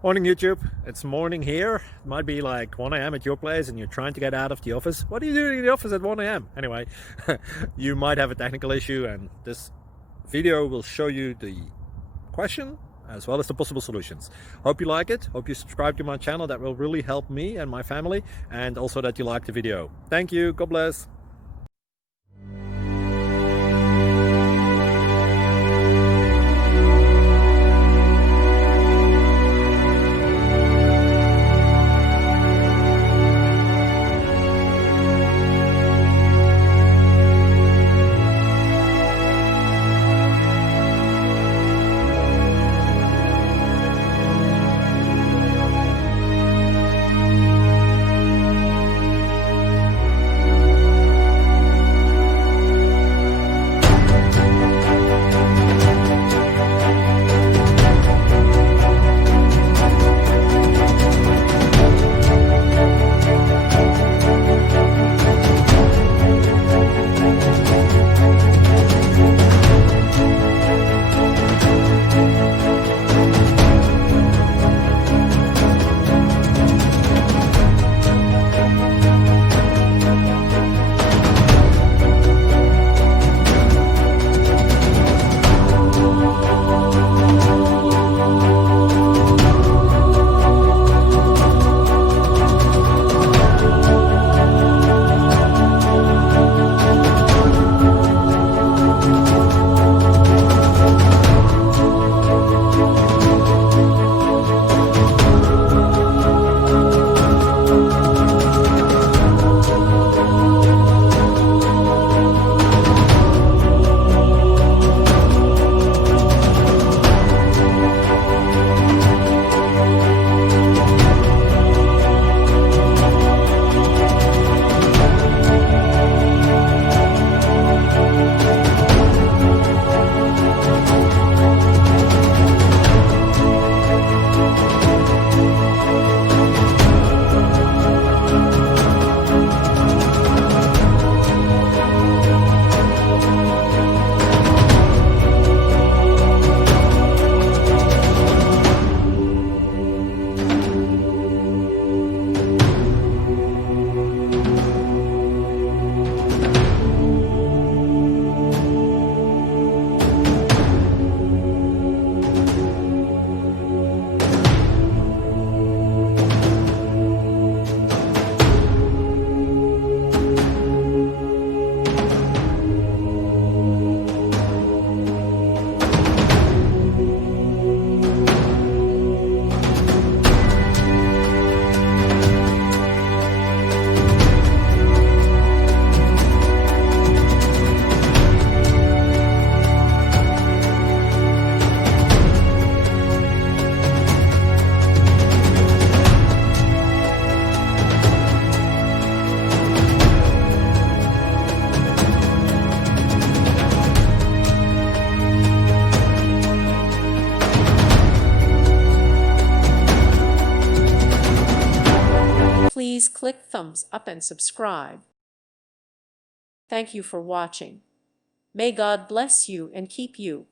Morning YouTube, it's morning here. It might be like 1 a.m. at your place and you're trying to get out of the office. What are you doing in the office at 1 a.m.? Anyway, you might have a technical issue and this video will show you the question as well as the possible solutions. Hope you like it, hope you subscribe to my channel. That will really help me and my family, and also that you like the video. Thank you, God bless. Please click thumbs up and subscribe. Thank you for watching. May God bless you and keep you.